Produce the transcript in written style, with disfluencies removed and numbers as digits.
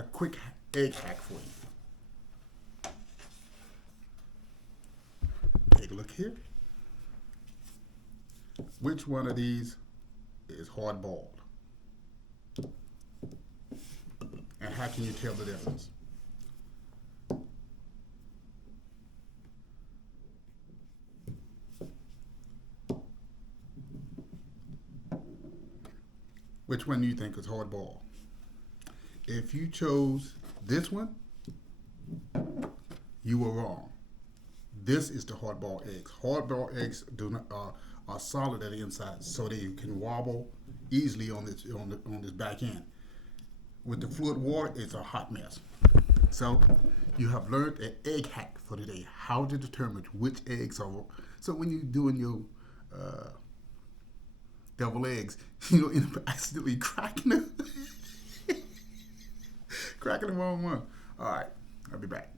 a quick egg hack for you. Take a look here. Which one of these is hard boiled? And how can you tell the difference? Which one do you think is hard boiled? If you chose this one, you were wrong. This is the hard boiled eggs. Hard boiled eggs are solid at the inside, so they can wobble easily on this back end. With the fluid water, it's a hot mess. So you have learned an egg hack for today. How to determine which eggs are. So when you're doing your double eggs, you don't end up accidentally cracking them. Cracking the wrong one. All right, I'll be back.